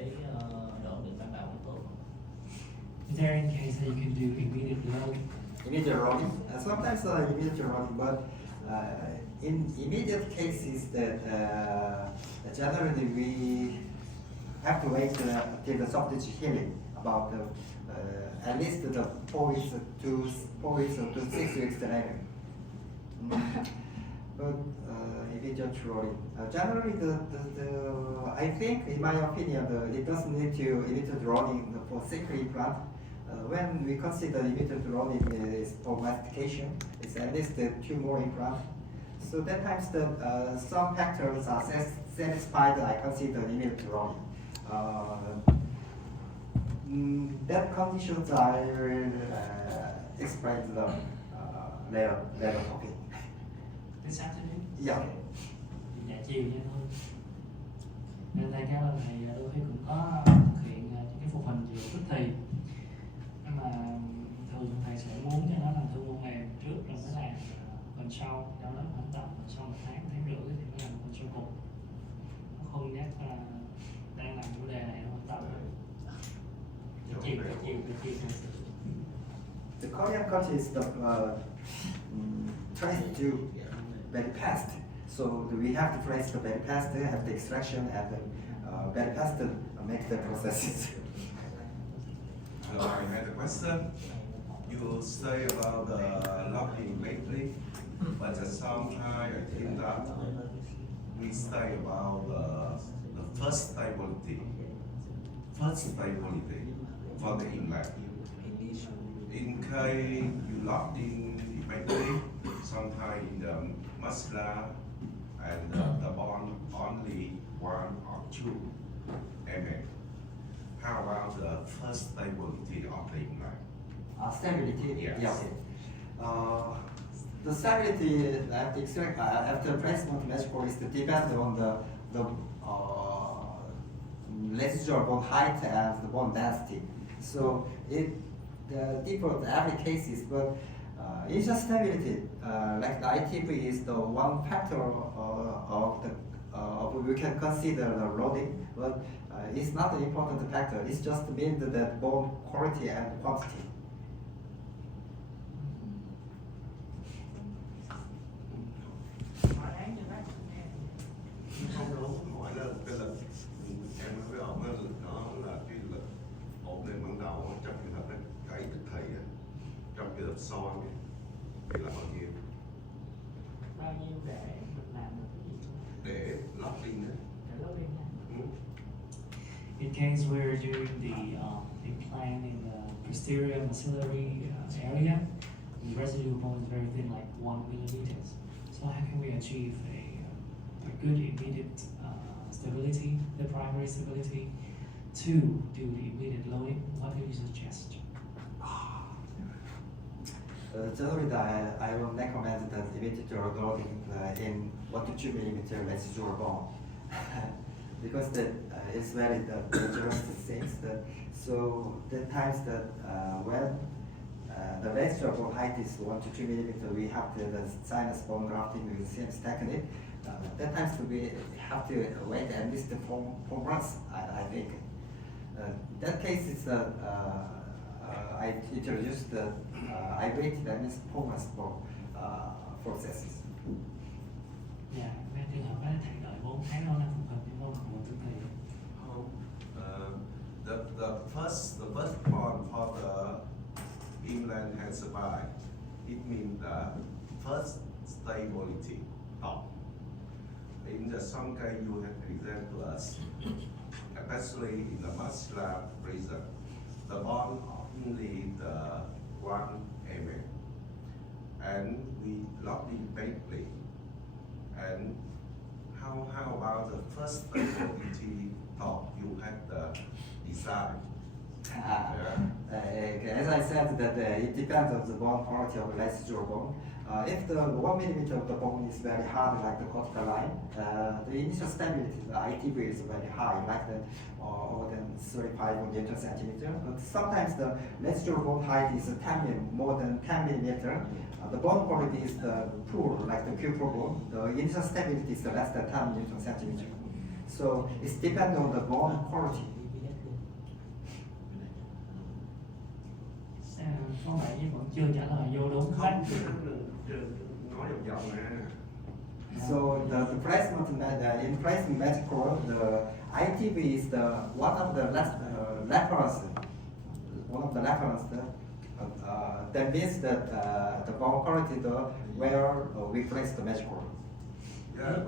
cái độ ổn định ban đầu nó tốt. Is there any case that you can do immediate loading? Immediate rolling. Sometimes immediate rolling, but in immediate cases that generally we have to wait till the soft tissue healing about at least the 4 weeks to 6 weeks later. But immediate rolling. Generally, I think, in my opinion, it doesn't need to immediate rolling for sickle implant. When we consider immediate rolling is for mastication, it's at least 2 more implants. So that times some factors are satisfied, I consider immediate rolling. That conditions I will explain the later topic. This afternoon? Yeah. Dạ chiều nha thôi. Nên thầy cao là thầy đôi khi cũng có thực hiện những cái phục hình về tức thì. Nhưng mà thường thầy sẽ muốn cho nó làm thương môn mềm trước rồi mới làm phần sau, cho nó khoảng tầm sau 1 tháng, tháng rưỡi thì mới làm phần sau cùng. Nó không nhắc là đang làm chủ đề này nó quan tâm. Chiều. The Korean culture is tries to do very fast. So we have to place the very fast, have the extraction, and then very fast to make the processes. I had a question. You say about the locking lately, but sometimes I think that we say about the first stability for the implant. In case you lock in immediately, sometimes in the muscular and the bone only 1 or 2 mm. How about the first stability of the implant? Stability? Yes. Yeah, okay. The stability after placement measure is depends on the residual bone height and the bone density. So it differs every cases, but initial stability, like the ITV, is the one factor of we can consider the loading, but it's not an important factor. It's just means that bone quality and quantity. Không đúng, hỏi là cái lịch em nói với ông nó là cái lịch ổn định ban đầu trong trường hợp gãy tức thì trong trường hợp son thì là bao nhiêu? Bao nhiêu để mình làm được cái gì? Để locking đó. Để loading nha. In case we're doing the implant in the posterior maxillary area, the residual bone is very thin, like 1 millimeters. So how can we achieve a good immediate stability, the primary stability, to do the immediate loading? What do you suggest? Generally, I will recommend that immediate loading in 1 to 2 millimeter residual bone. Because that is very dangerous things. So the times that when the residual bone height is 1 to 2 millimeter, we have the sinus bone grafting with the same technique. That times we have to wait at least 4 months, I think. That case is I introduced I waited at least 4 months for processes. Dạ, cái trường hợp đó thầy đợi 4 tháng nó làm phục hình nhưng không còn tức thì. The first one for the implant has survived. It means the first stability top. In some case you have present to us, especially in the muscular region, the bone only the 1 mm, and we lock it tightly. And how about the first stability top? You have the design. As I said, that it depends on the bone quality of the residual bone. If the 1 millimeter of the bone is very hard, like the cortical line, the initial stability, the ITV is very high, like more than 35 Newton centimeter. But sometimes the residual bone height is more than 10 millimeter. The bone quality is poor, like the cupro bone. The initial stability is less than 10 Newton centimeter. So it depends on the bone quality. có vẻ như vẫn chưa trả lời vô đúng Không, hết. nói vòng vòng nè. So the placement in placement magic core, the ITV is one of the reference. One of the reference. That means that the ball quality where we place the magic core. Yeah,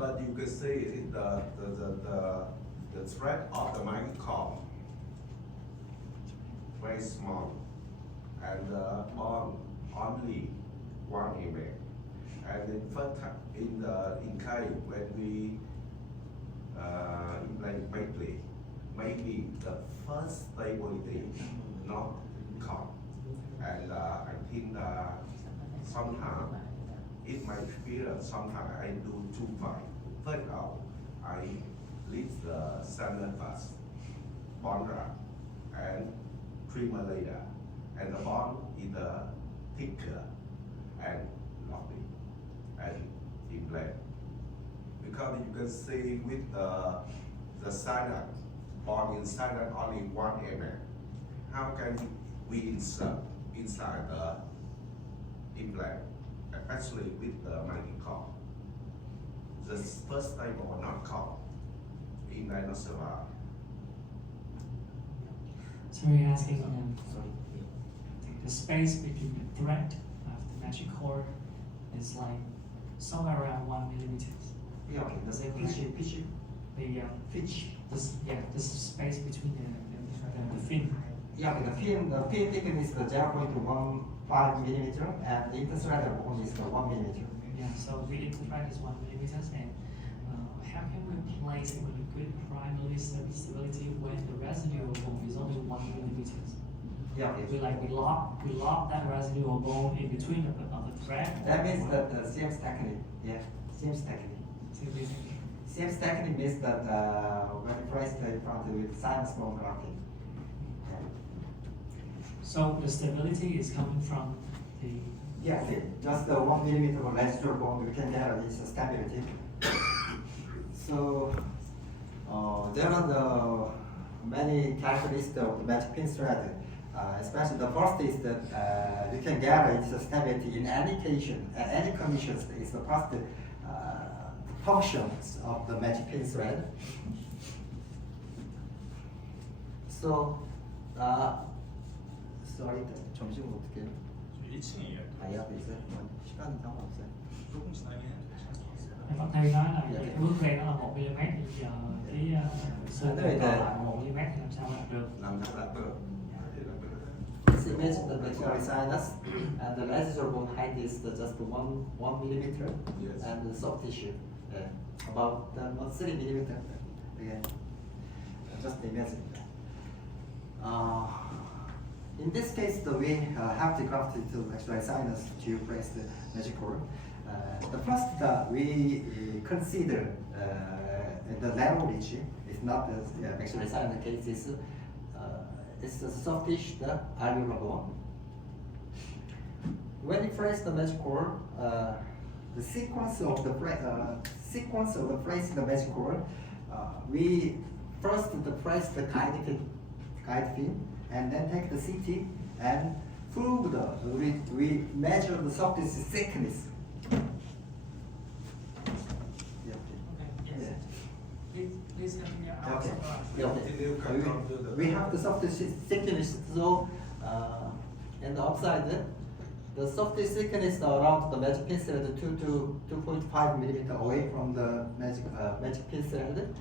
but you can see it, the thread of the microphone very small, and the bond only 1 mm. And in case when we implant maybe the first stability not come, and I think sometimes it might feel sometimes I do too fine. First out, I leave the standard first, bond wrap, and trimmer later, and the bond is thicker and lovely and implant. Because you can see with the standard bond inside only 1 mm. How can we insert inside the implant, especially with the microphone? The first stable not called implant not survive. So we're asking the space between the thread of the magic cord is like somewhere around 1 millimeter. Yeah, okay. The pitch. This space between the fin. Yeah, the pin thickness is 0.15 millimeter, and the interthread bond is 1 millimeter. Yeah, so the interthread is 1 millimeter, and how can we place a good primary stability when the residual bone is only 1 millimeter? Yeah, We lock that residual bone in between of the thread. that means that the seam technique. Yeah, seam technique. Seam technique means that when you place the implant with sinus bone grafting. So the stability is coming from the Yeah, just the 1 millimeter residual bond we can get is stability. So there are the many characteristics of the magic pin thread. Especially the first is that you can guarantee the stability in any conditions. Is the first functions of the magic pin thread. So, sorry, 점심은 어떻게 해요? 1층이에요. 아, 앞에 있어요? 시간 상관없어요. 조금 지나긴 해요. Bác Thầy nói là cái bước về nó là 1 mm, bây giờ cái xương còn lại 1 mm thì làm sao đạt được? Làm sao đạt được? This image the material sinus, and the residual bone height is just 1 millimeter, Yes. and the soft tissue about 3 millimeter. Again, just imagine. In this case, we have to graft it to actual sinus to place the magic cord. The first we consider the lateral ridge is not the actual sinus case. It's the soft tissue, the alveolar bone. When you place the magic cord, the sequence of the placing the magic cord, we first place the guide pin, and then take the CT and prove we measure the soft tissue thickness. Please continue. Okay. We have the soft tissue thickness, so and the upside, the soft tissue thickness around the magic pin thread 2 to 2.5 millimeter away from the magic pin thread.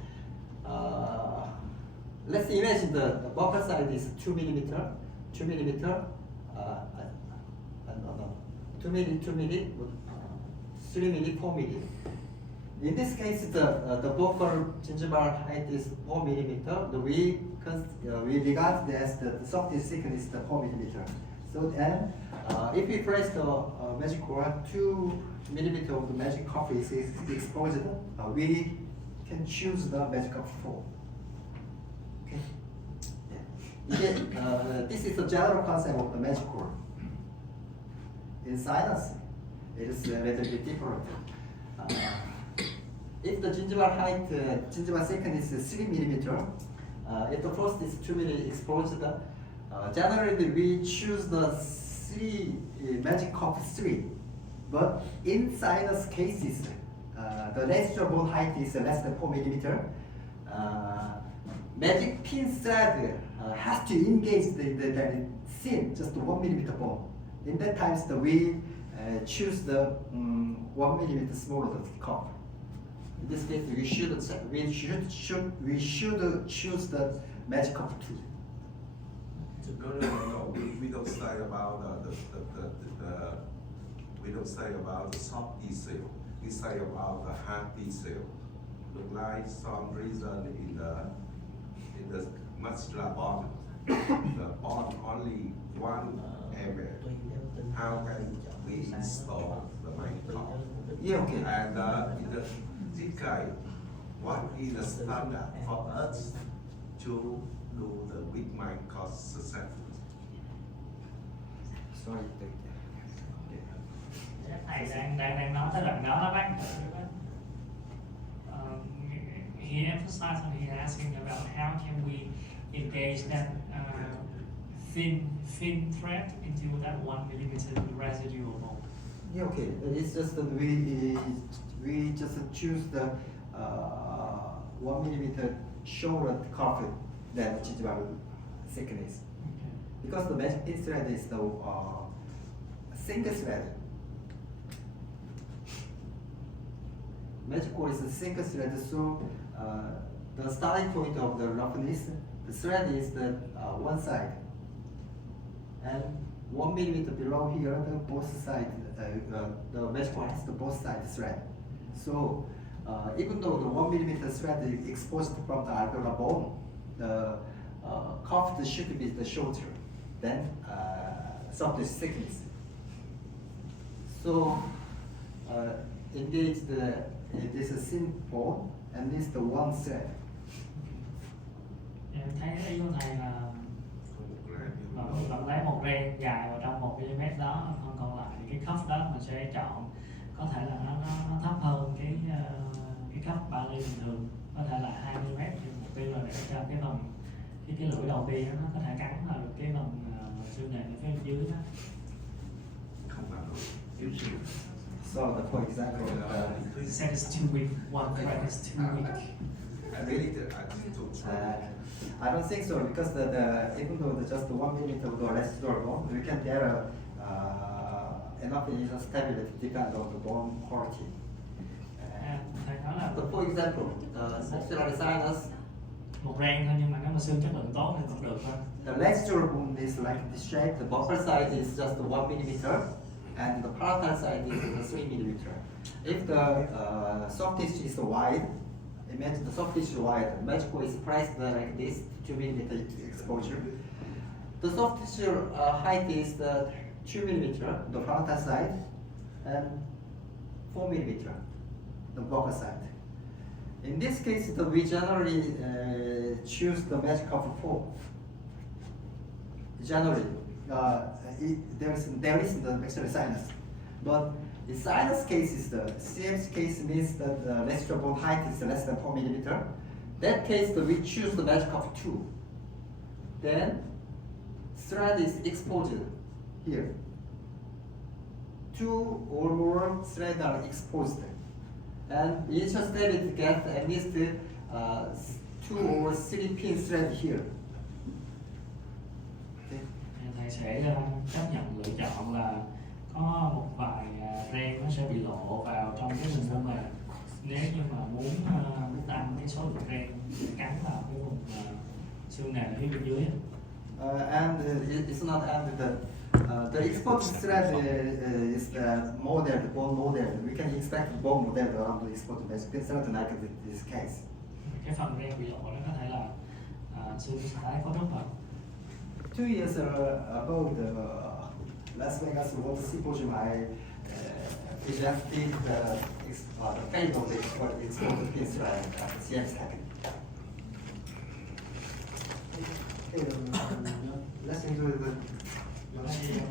Let's imagine the buffer side is 2 millimeter, 2 millimeter, 2 milli, 2 milli, 3 milli, 4 milli. In this case, the buffer gingival height is 4 millimeter. We regard as the soft tissue thickness is 4 millimeter. So then, if we place the magic cord, 2 millimeter of the magic cup is exposed, we can choose the magic cup 4. Okay. Yeah. This is the general concept of the magic cord. In sinus, it is a little bit different. If the gingival height, gingival thickness is 3 millimeter, if the first is 2 milli exposed, Generally, we choose the magic of 3, but in sinus cases, the residual bone height is less than 4 millimeter. Magic pin thread has to engage the very thin, just 1 millimeter bone. In that times, we choose the 1 millimeter smaller the cup. In this case, we should choose the magic cup 2. No, we don't say about we don't say about the soft tissue. We say about the hard tissue. Look like some reason in the muscular bone, the bone only one area. How can we install the microphone? Yeah, okay. And in this case, what is the standard for us to do the big mind cost successfully? Sorry. Thầy đang nói tới đoạn đó đó bác. He emphasized when he asking about how can we engage that thin thread into that 1 millimeter residual bone. Yeah, okay. It's just that we just choose the 1 millimeter shorter carpet than gingival thickness. Okay. Because the magic pin thread is the single thread. Magic cord is a single thread, so the starting point of the roughness, the thread is the one side, and 1 millimeter below here, the both side, the magic cord has the both side thread. So even though the 1 millimeter thread is exposed from the alveolar bone, the cuff should be the shorter than surface thickness. So engage this is thin bone and this the one thread. Em thấy ý của thầy là vẫn lấy một ren dài vào trong 1 mm đó, còn lại thì cái cuff đó mình sẽ chọn có thể là nó thấp hơn cái cuff ba ly bình thường, có thể là 2 mm, mục tiêu là để cho cái vòng cái lưỡi đầu tiên nó có thể cắn vào được cái vòng xương nền ở phía bên dưới đó. Không phải yếu chịu. So for example, He said it's too weak. One thread is too weak. I really did. I think so. I don't think so because even though just 1 millimeter of the residual bone, we can get enough initial stability depending on the bone quality. Thầy nói là But for example, maxillary sinus, một ren thôi nhưng mà nếu mà xương chất lượng tốt thì cũng được thôi. the residual bone is like this shape. The buffer side is just 1 millimeter, and the palatal side is 3 millimeter. If the soft tissue is wide, imagine the soft tissue wide, magical is placed like this, 2 millimeter exposure. The soft tissue height is 2 millimeter, the palatal side, and 4 millimeter, the buffer side. In this case, we generally choose the magic of 4. Generally, there is the maxillary sinus, but in sinus cases, the CM's case means that the residual bone height is less than 4 millimeter. That case, we choose the magic of 2. Then, thread is exposed here. 2 or more threads are exposed, and initial stability gets at least 2 or 3 pin thread here. Thầy sẽ chấp nhận lựa chọn là có một vài ren nó sẽ bị lộ vào trong cái vùng mô mềm. Nếu như mà muốn tăng cái số lượng ren cắn vào cái vùng xương nền ở phía bên dưới. And it's not the exposed thread is the model, bone model. We can expect bone model around the exposed thread like this case. Cái phần ren bị lộ nó có thể là xương sải có rất là 2 years ago, the Las Vegas World Symposium, I presented the fate of the exposed pin thread at the CM second. Let's enjoy the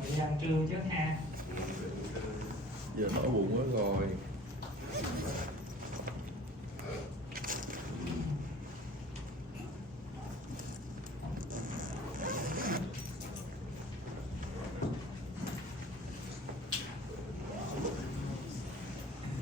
đi ăn trưa trước ha. Giờ đói bụng quá rồi.